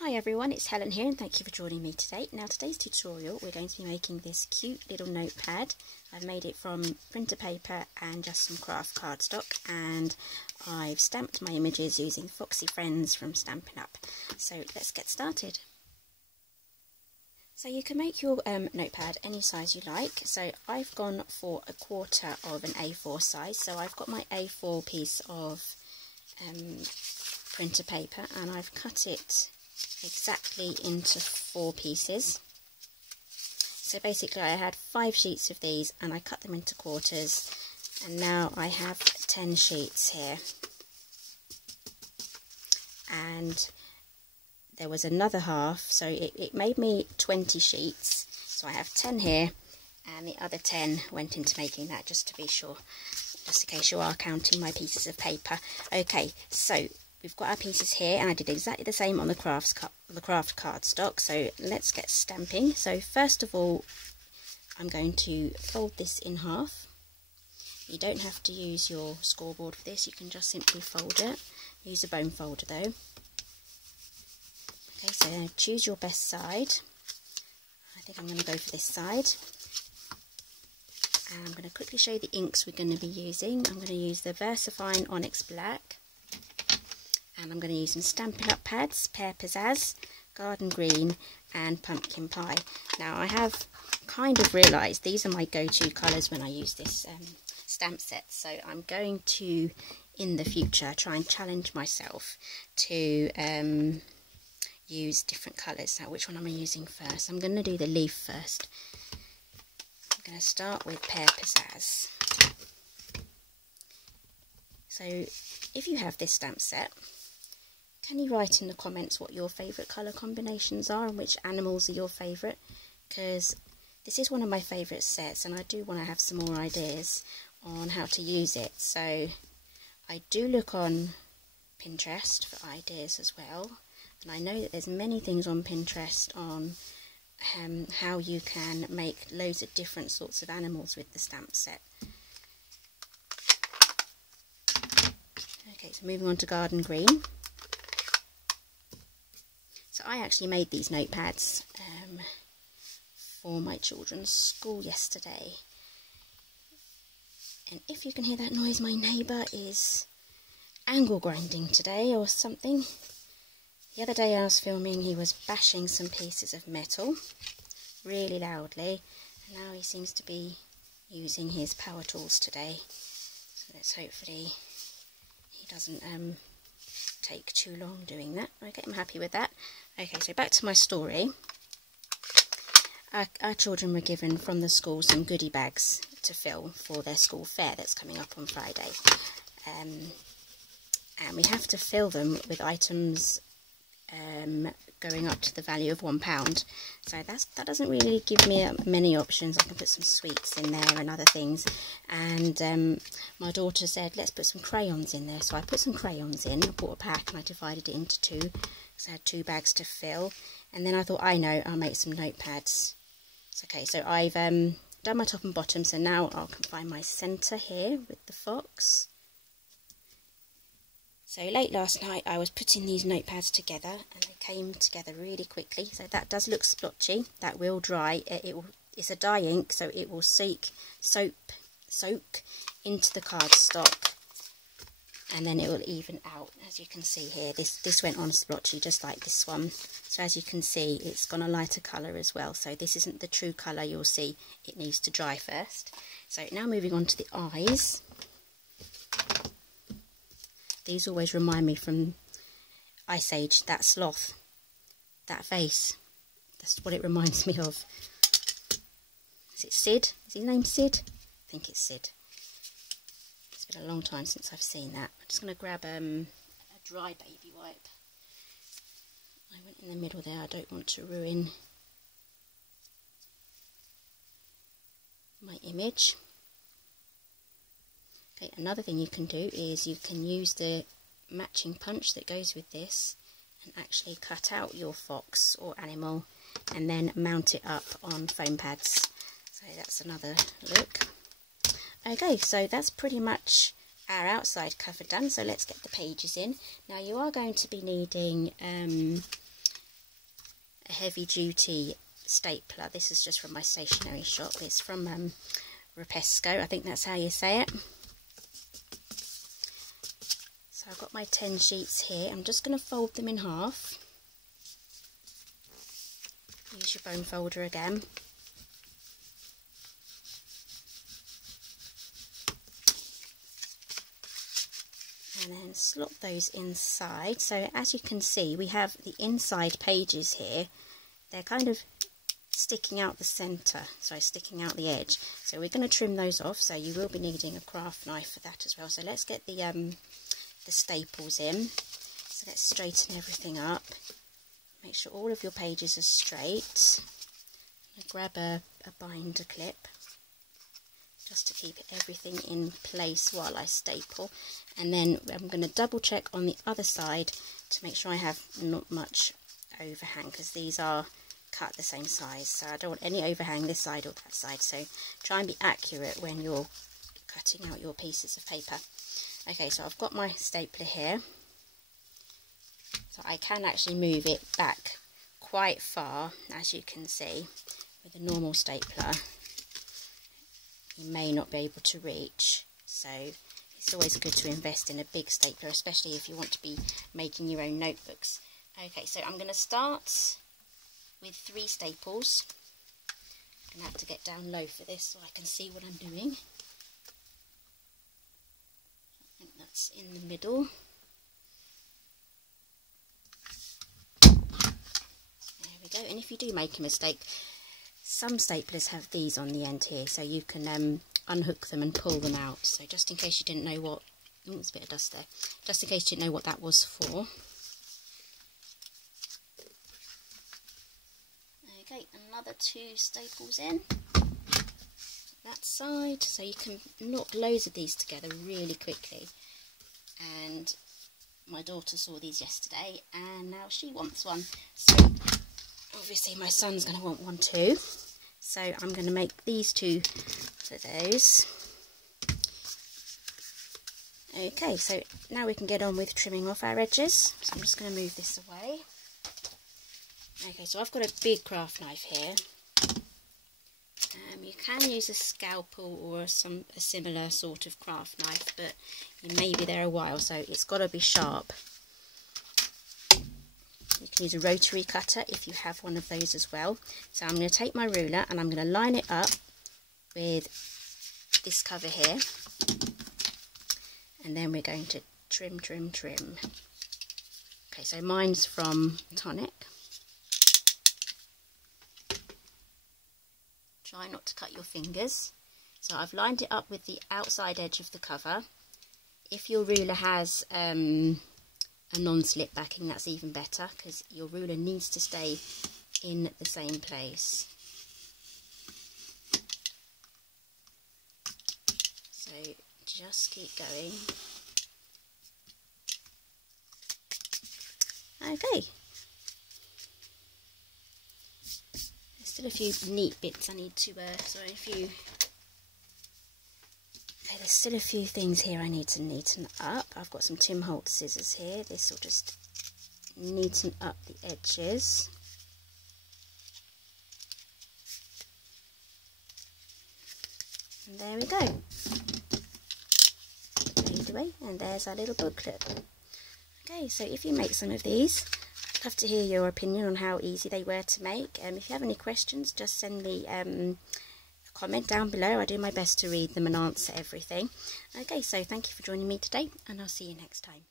Hi everyone, it's Helen here and thank you for joining me today. Now today's tutorial we're going to be making this cute little notepad. I've made it from printer paper and just some craft cardstock, and I've stamped my images using Foxy Friends from Stampin'Up. So let's get started. So you can make your notepad any size you like. So I've gone for 1/4 of an A4 size. So I've got my A4 piece of printer paper and I've cut it exactly into 4 pieces. So basically I had 5 sheets of these and I cut them into quarters, and now I have 10 sheets here, and there was another half, so it made me 20 sheets. So I have 10 here and the other 10 went into making that, just to be sure, just in case you are counting my pieces of paper. Okay, so we've got our pieces here, and I did exactly the same on the craft cardstock. So let's get stamping. So first of all, I'm going to fold this in half. You don't have to use your scoreboard for this, you can just simply fold it. Use a bone folder though. Okay, so choose your best side. I think I'm going to go for this side. And I'm going to quickly show you the inks we're going to be using. I'm going to use the VersaFine Onyx Black. And I'm going to use some Stampin'Up pads, Pear Pizzazz, Garden Green and Pumpkin Pie. Now I have kind of realised these are my go-to colours when I use this stamp set. So I'm going to, in the future, try and challenge myself to use different colours. Now which one am I using first? I'm going to do the leaf first. I'm going to start with Pear Pizzazz. So if you have this stamp set, can you write in the comments what your favourite colour combinations are and which animals are your favourite? Because this is one of my favourite sets and I do want to have some more ideas on how to use it. So I do look on Pinterest for ideas as well. And I know that there's many things on Pinterest on how you can make loads of different sorts of animals with the stamp set. Okay, so moving on to Garden Green. So I actually made these notepads for my children's school yesterday. And if you can hear that noise, my neighbour is angle grinding today or something. The other day I was filming, he was bashing some pieces of metal really loudly. And now he seems to be using his power tools today. So let's hopefully he doesn't take too long doing that. Okay, I'm happy with that. Okay, so back to my story. Our children were given from the school some goodie bags to fill for their school fair that's coming up on Friday. And we have to fill them with items going up to the value of £1. So that doesn't really give me many options. I can put some sweets in there and other things. And my daughter said, let's put some crayons in there. So I put some crayons in. I bought a pack and I divided it into 2. So I had 2 bags to fill. And then I thought, I know, I'll make some notepads. Okay, so I've done my top and bottom. So now I'll find my centre here with the fox. So late last night I was putting these notepads together and they came together really quickly. So that does look splotchy. That will dry. It's a dye ink, so it will soak into the cardstock, and then it will even out. As you can see here, this went on splotchy just like this one. So as you can see, it's gone a lighter colour as well. So this isn't the true colour you'll see. It needs to dry first. So now moving on to the eyes. These always remind me from Ice Age, that sloth, that face. That's what it reminds me of. Is it Sid? Is his name Sid? I think it's Sid. It's been a long time since I've seen that. I'm just going to grab a dry baby wipe. I went in the middle there, I don't want to ruin my image. Okay, another thing you can do is you can use the matching punch that goes with this and actually cut out your fox or animal and then mount it up on foam pads. So that's another look. Okay, so that's pretty much our outside cover done, so let's get the pages in. Now you are going to be needing a heavy duty stapler. This is just from my stationery shop. It's from Rapesco, I think that's how you say it. So I've got my 10 sheets here. I'm just going to fold them in half. Use your bone folder again. And then slot those inside. So as you can see, we have the inside pages here. They're kind of sticking out the centre, so sticking out the edge. So we're going to trim those off, so you will be needing a craft knife for that as well. So let's get the staples in. So let's straighten everything up. Make sure all of your pages are straight. Grab a binder clip just to keep everything in place while I staple, and then I'm going to double check on the other side to make sure I have not much overhang, because these are cut the same size, so I don't want any overhang this side or that side. So try and be accurate when you're cutting out your pieces of paper. Okay, so I've got my stapler here, so I can actually move it back quite far, as you can see. With a normal stapler you may not be able to reach, so it's always good to invest in a big stapler, especially if you want to be making your own notebooks. Okay, so I'm going to start with 3 staples. I'm going to have to get down low for this so I can see what I'm doing. I think that's in the middle. There we go, and if you do make a mistake, some staplers have these on the end here, so you can unhook them and pull them out. So just in case you didn't know what, there's a bit of dust there, just in case you didn't know what that was for. Okay, another 2 staples in that side, so you can knock loads of these together really quickly. And my daughter saw these yesterday and now she wants one, so obviously my son's going to want one too. So I'm going to make these 2 for those. Okay, so now we can get on with trimming off our edges. So I'm just going to move this away. Okay, so I've got a big craft knife here. You can use a scalpel or a similar sort of craft knife, but you may be there a while, so it's got to be sharp. You can use a rotary cutter if you have one of those as well. So I'm going to take my ruler and I'm going to line it up with this cover here, and then we're going to trim. Okay, so mine's from Tonic. Try not to cut your fingers. So I've lined it up with the outside edge of the cover. If your ruler has a non-slip backing, that's even better, because your ruler needs to stay in the same place. So just keep going. Okay. There's still a few neat bits I need to, there's still a few things here I need to neaten up. I've got some Tim Holtz scissors here. This will just neaten up the edges. And there we go. Fade away, and there's our little booklet. Okay, so if you make some of these, I'd love to hear your opinion on how easy they were to make. If you have any questions, just send me a comment down below. I do my best to read them and answer everything. Okay, so thank you for joining me today, and I'll see you next time.